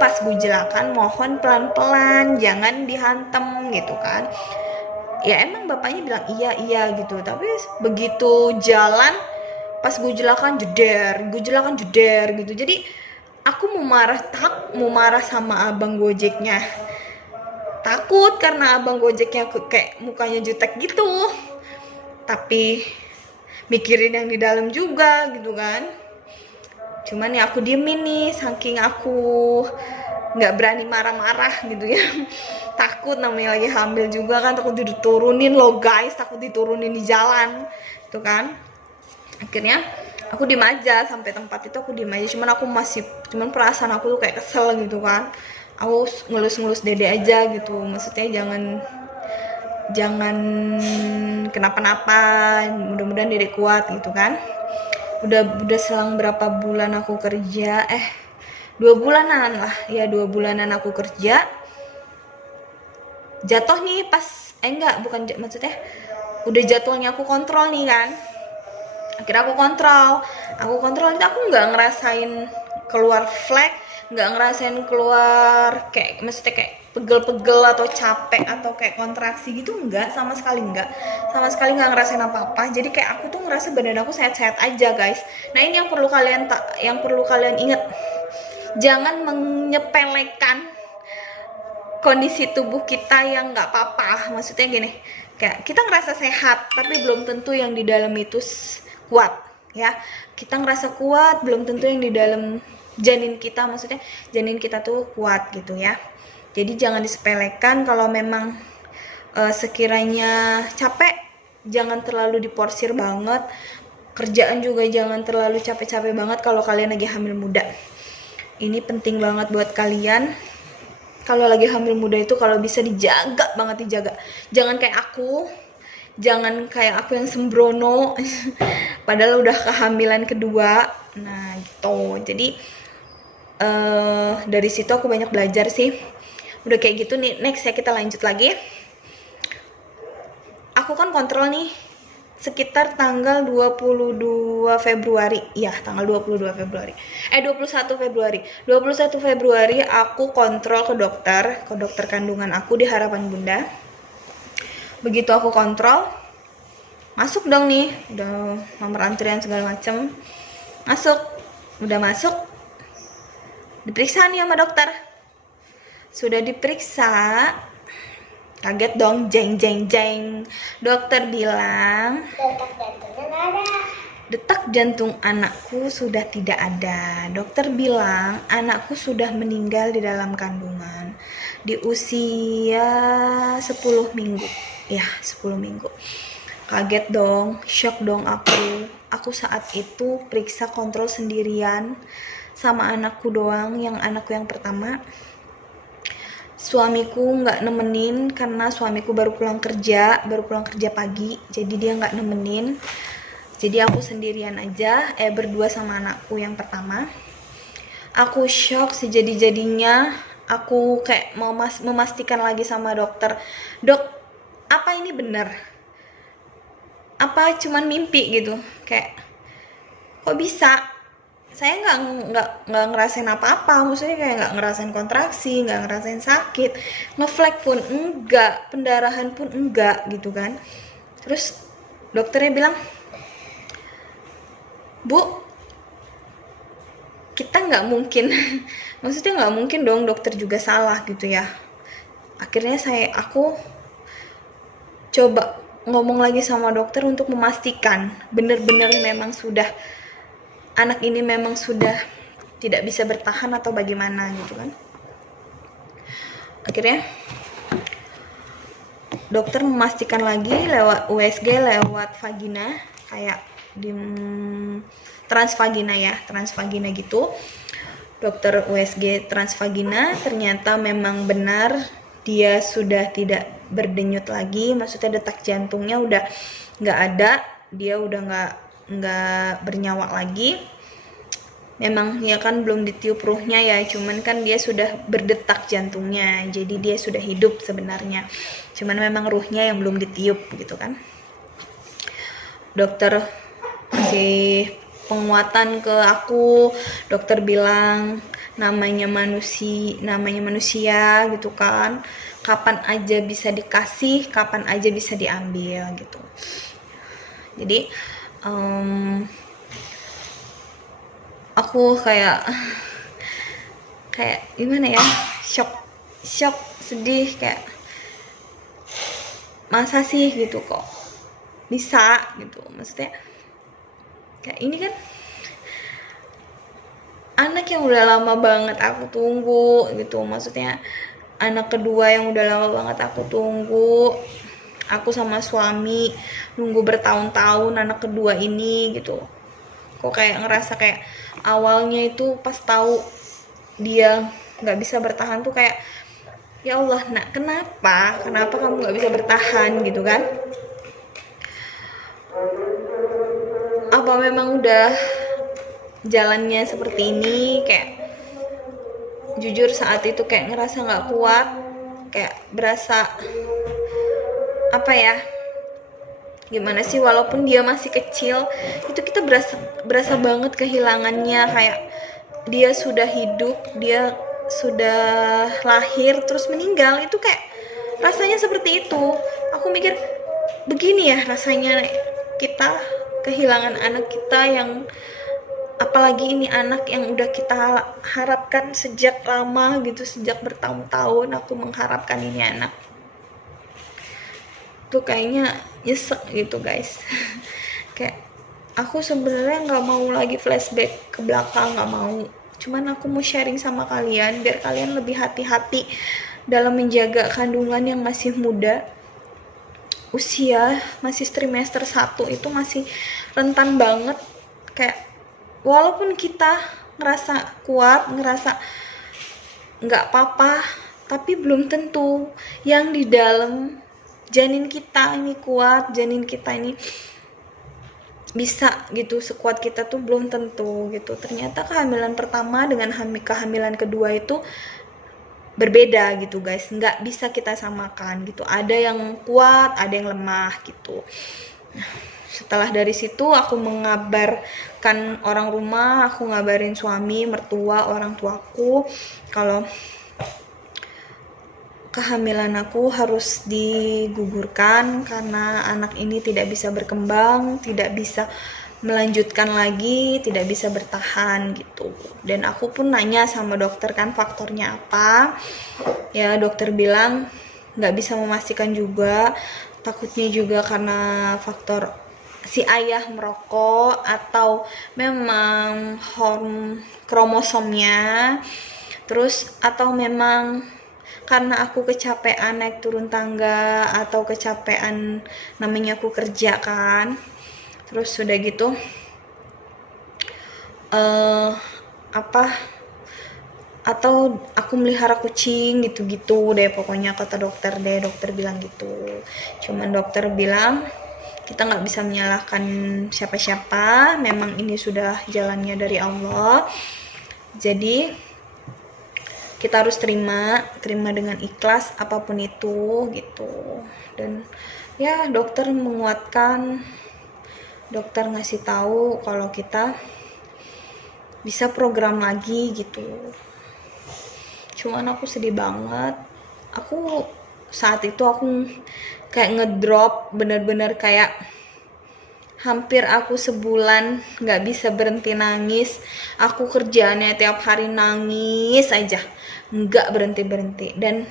pas gujelakan mohon pelan-pelan, jangan dihantem gitu kan. Ya emang bapaknya bilang iya gitu, tapi begitu jalan pas gujelakan jeder gitu. Jadi aku mau marah sama abang Gojeknya, takut karena abang Gojeknya kayak mukanya jutek gitu, tapi mikirin yang di dalam juga gitu kan. Cuman ya aku diemin nih, saking aku nggak berani marah-marah gitu ya. Takut, namanya lagi hamil juga kan, takut diturunin loh guys, takut diturunin di jalan tuh kan. Akhirnya aku diem aja, sampai tempat itu aku diem aja. Cuman perasaan aku tuh kayak kesel gitu kan. Aku ngelus-ngelus dede aja gitu, maksudnya jangan kenapa-napa, mudah-mudahan dede kuat gitu kan. Udah selang berapa bulan aku kerja, 2 bulanan lah ya, 2 bulanan aku kerja, jatuh nih pas maksudnya udah jadwalnya aku kontrol nih kan. Akhirnya aku kontrol itu, aku nggak ngerasain keluar flek, nggak ngerasain keluar kayak maksudnya kayak pegel-pegel atau capek atau kayak kontraksi gitu, sama sekali nggak ngerasain apa-apa. Jadi kayak aku tuh ngerasa badan aku sehat-sehat aja guys. Nah ini yang perlu kalian ingat, jangan menyepelekan kondisi tubuh kita yang nggak apa-apa. Maksudnya gini, kayak kita ngerasa sehat tapi belum tentu yang di dalam itu kuat ya. Kita ngerasa kuat belum tentu yang di dalam janin kita, maksudnya janin kita tuh kuat gitu ya. Jadi jangan disepelekan. Kalau memang sekiranya capek, jangan terlalu diporsir banget. Kerjaan juga jangan terlalu capek-capek banget kalau kalian lagi hamil muda. Ini penting banget buat kalian. Kalau lagi hamil muda itu kalau bisa dijaga banget, jangan kayak aku yang sembrono padahal udah kehamilan kedua. Nah gitu. Jadi dari situ aku banyak belajar sih. Udah kayak gitu nih, next ya kita lanjut lagi. Aku kan kontrol nih sekitar tanggal 22 Februari. Ya, tanggal 21 Februari aku kontrol ke dokter kandungan aku di Harapan Bunda. Begitu aku kontrol, masuk dong nih, udah nomor antrian segala macem, udah masuk, diperiksa nih sama dokter. Sudah diperiksa, kaget dong, jeng. Dokter bilang detak jantung anakku sudah tidak ada. Dokter bilang anakku sudah meninggal di dalam kandungan di usia 10 minggu. Ya, 10 minggu. Kaget dong, shock dong aku saat itu periksa kontrol sendirian sama anakku doang, anakku yang pertama. Suamiku nggak nemenin karena suamiku baru pulang kerja pagi, jadi dia nggak nemenin. Jadi aku sendirian aja, berdua sama anakku yang pertama. Aku shock sejadi-jadinya. Aku kayak mau memastikan lagi sama dokter, dok, apa ini benar? Apa cuman mimpi gitu? Kayak kok bisa? Saya nggak ngerasain apa-apa, maksudnya kayak nggak ngerasain kontraksi, nggak ngerasain sakit, ngeflek pun enggak, pendarahan pun enggak gitu kan. Terus dokternya bilang, Bu, kita nggak mungkin maksudnya nggak mungkin dong dokter juga salah gitu ya. Akhirnya aku coba ngomong lagi sama dokter untuk memastikan bener-bener memang sudah, anak ini memang sudah tidak bisa bertahan atau bagaimana gitu kan. Akhirnya dokter memastikan lagi lewat USG, lewat vagina, kayak di transvagina gitu. Dokter USG transvagina, ternyata memang benar dia sudah tidak berdenyut lagi, maksudnya detak jantungnya udah nggak ada, dia udah nggak bernyawa lagi. Memang ya kan belum ditiup ruhnya ya, cuman kan dia sudah berdetak jantungnya, jadi dia sudah hidup sebenarnya, cuman memang ruhnya yang belum ditiup gitu kan. Dokter kasih penguatan ke aku, dokter bilang namanya manusia gitu kan, kapan aja bisa dikasih, kapan aja bisa diambil gitu. Jadi aku kayak gimana ya, shock sedih, kayak masa sih gitu kok bisa gitu. Maksudnya kayak ini kan anak yang udah lama banget aku tunggu gitu. Maksudnya anak kedua yang udah lama banget aku tunggu. Aku sama suami nunggu bertahun-tahun anak kedua ini gitu. Kok kayak ngerasa kayak awalnya itu pas tahu dia nggak bisa bertahan tuh kayak, ya Allah, nak, kenapa kamu nggak bisa bertahan gitu kan? Apa memang udah jalannya seperti ini? Kayak jujur saat itu kayak ngerasa nggak kuat, kayak berasa apa ya, gimana sih, walaupun dia masih kecil itu kita berasa banget kehilangannya. Kayak dia sudah hidup, dia sudah lahir terus meninggal, itu kayak rasanya seperti itu. Aku mikir begini ya rasanya kita kehilangan anak kita, yang apalagi ini anak yang udah kita harapkan sejak lama gitu, sejak bertahun-tahun aku mengharapkan ini anak. Tuh kayaknya nyesek gitu guys. Kayak aku sebenarnya nggak mau lagi flashback ke belakang, nggak mau. Cuman aku mau sharing sama kalian biar kalian lebih hati-hati dalam menjaga kandungan yang masih muda. Usia masih trimester 1 itu masih rentan banget. Kayak walaupun kita ngerasa kuat, ngerasa nggak apa-apa, tapi belum tentu yang di dalam janin kita ini kuat, janin kita ini bisa gitu sekuat kita tuh belum tentu gitu. Ternyata kehamilan pertama dengan kehamilan kedua itu berbeda gitu guys, nggak bisa kita samakan gitu. Ada yang kuat, ada yang lemah gitu. Setelah dari situ aku mengabarkan orang rumah, aku ngabarin suami, mertua, orang tuaku kalau kehamilan aku harus digugurkan karena anak ini tidak bisa berkembang, tidak bisa melanjutkan lagi, tidak bisa bertahan gitu. Dan aku pun nanya sama dokter kan faktornya apa. Ya dokter bilang nggak bisa memastikan juga, takutnya juga karena faktor si ayah merokok atau memang kromosomnya, terus atau memang karena aku kecapean naik turun tangga atau kecapean, namanya aku kerja kan. Terus sudah gitu atau aku melihara kucing gitu-gitu deh pokoknya, kata dokter bilang gitu. Cuman dokter bilang kita nggak bisa menyalahkan siapa-siapa, memang ini sudah jalannya dari Allah, jadi kita harus terima dengan ikhlas apapun itu gitu. Dan ya dokter menguatkan, dokter ngasih tahu kalau kita bisa program lagi gitu. Cuman aku sedih banget. Aku saat itu aku kayak ngedrop, bener-bener kayak hampir aku sebulan nggak bisa berhenti nangis. Aku kerjaannya tiap hari nangis aja, nggak berhenti. Dan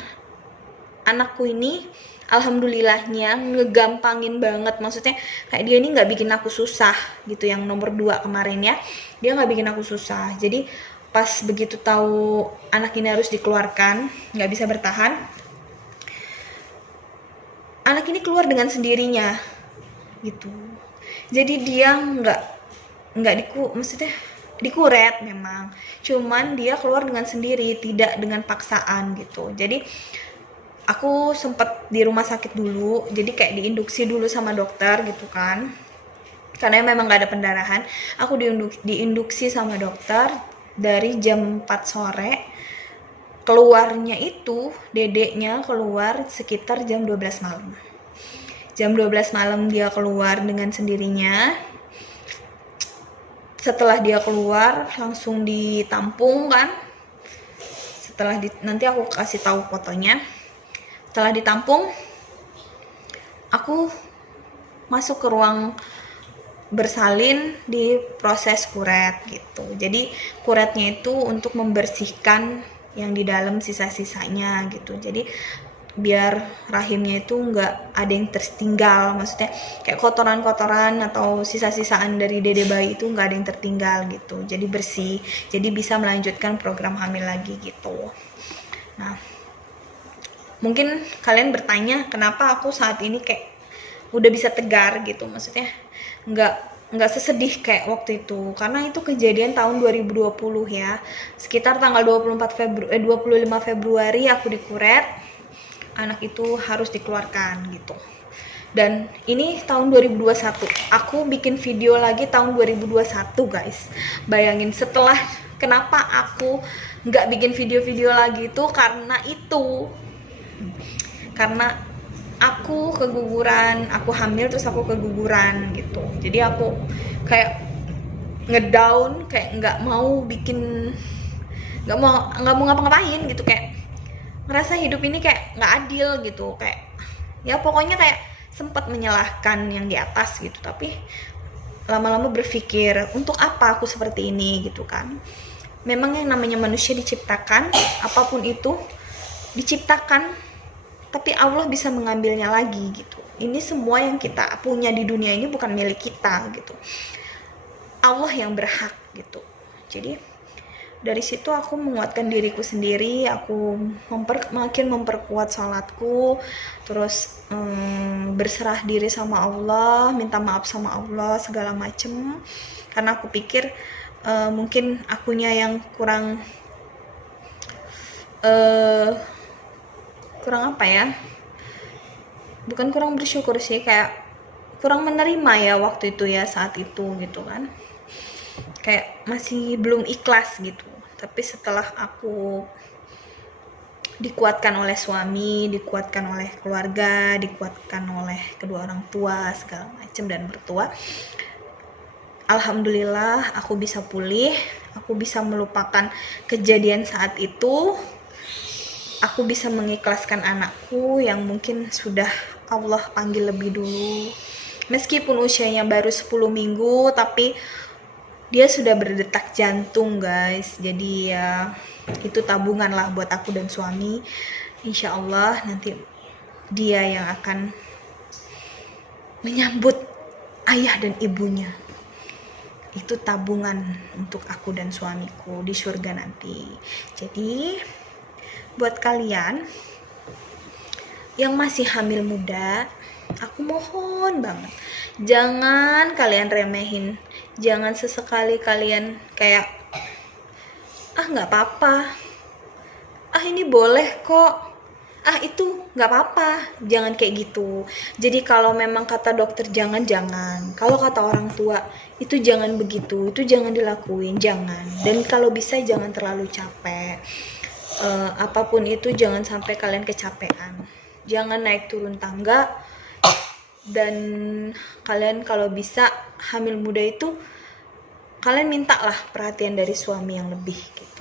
anakku ini alhamdulillahnya ngegampangin banget. Maksudnya kayak dia ini nggak bikin aku susah gitu. Yang nomor 2 kemarin ya, dia nggak bikin aku susah. Jadi pas begitu tahu anak ini harus dikeluarkan, nggak bisa bertahan, anak ini keluar dengan sendirinya gitu. Jadi dia maksudnya dikuret memang, cuman dia keluar dengan sendiri, tidak dengan paksaan gitu. Jadi aku sempat di rumah sakit dulu, jadi kayak diinduksi dulu sama dokter gitu kan, karena memang gak ada pendarahan. Aku diinduksi sama dokter dari jam 4 sore, keluarnya itu dedeknya keluar sekitar jam 12 malam. Jam 12 malam dia keluar dengan sendirinya. Setelah dia keluar langsung ditampung kan, nanti aku kasih tahu fotonya. Setelah ditampung, aku masuk ke ruang bersalin di proses kuret gitu. Jadi kuretnya itu untuk membersihkan yang di dalam sisa-sisanya gitu. Jadi biar rahimnya itu nggak ada yang tertinggal, maksudnya kayak kotoran-kotoran atau sisa-sisaan dari dede bayi itu nggak ada yang tertinggal gitu, jadi bersih, jadi bisa melanjutkan program hamil lagi gitu. Nah, mungkin kalian bertanya kenapa aku saat ini kayak udah bisa tegar gitu, maksudnya nggak sesedih kayak waktu itu, karena itu kejadian tahun 2020 ya, sekitar tanggal 25 Februari aku dikuret, anak itu harus dikeluarkan gitu. Dan ini tahun 2021, aku bikin video lagi tahun 2021 guys. Bayangin, setelah kenapa aku nggak bikin video-video lagi itu karena aku keguguran, aku hamil terus aku keguguran gitu. Jadi aku kayak ngedown, kayak nggak mau ngapa-ngapain gitu, kayak ngerasa hidup ini kayak nggak adil gitu, kayak ya pokoknya kayak sempat menyalahkan yang di atas gitu. Tapi lama-lama berpikir, untuk apa aku seperti ini gitu kan. Memang yang namanya manusia diciptakan, apapun itu diciptakan, tapi Allah bisa mengambilnya lagi gitu. Ini semua yang kita punya di dunia ini bukan milik kita gitu, Allah yang berhak gitu. Jadi dari situ aku menguatkan diriku sendiri, aku makin memperkuat sholatku, terus berserah diri sama Allah, minta maaf sama Allah segala macem, karena aku pikir mungkin akunya yang kurang apa ya, bukan kurang bersyukur sih, kayak kurang menerima ya waktu itu ya, saat itu gitu kan, kayak masih belum ikhlas gitu. Tapi setelah aku dikuatkan oleh suami, dikuatkan oleh keluarga, dikuatkan oleh kedua orang tua segala macam dan mertua, alhamdulillah aku bisa pulih, aku bisa melupakan kejadian saat itu, aku bisa mengikhlaskan anakku yang mungkin sudah Allah panggil lebih dulu, meskipun usianya baru 10 minggu, tapi dia sudah berdetak jantung guys. Jadi ya itu tabungan lah buat aku dan suami. Insya Allah nanti dia yang akan menyambut ayah dan ibunya. Itu tabungan untuk aku dan suamiku di surga nanti. Jadi buat kalian yang masih hamil muda, aku mohon banget, jangan kalian remehin, jangan sesekali kalian kayak nggak apa-apa, ini boleh kok, itu nggak apa-apa, jangan kayak gitu. Jadi kalau memang kata dokter jangan, kalau kata orang tua itu jangan begitu, itu jangan dilakuin, jangan. Dan kalau bisa jangan terlalu capek, apapun itu jangan sampai kalian kecapean, jangan naik turun tangga. Dan kalian kalau bisa hamil muda itu kalian mintalah perhatian dari suami yang lebih gitu.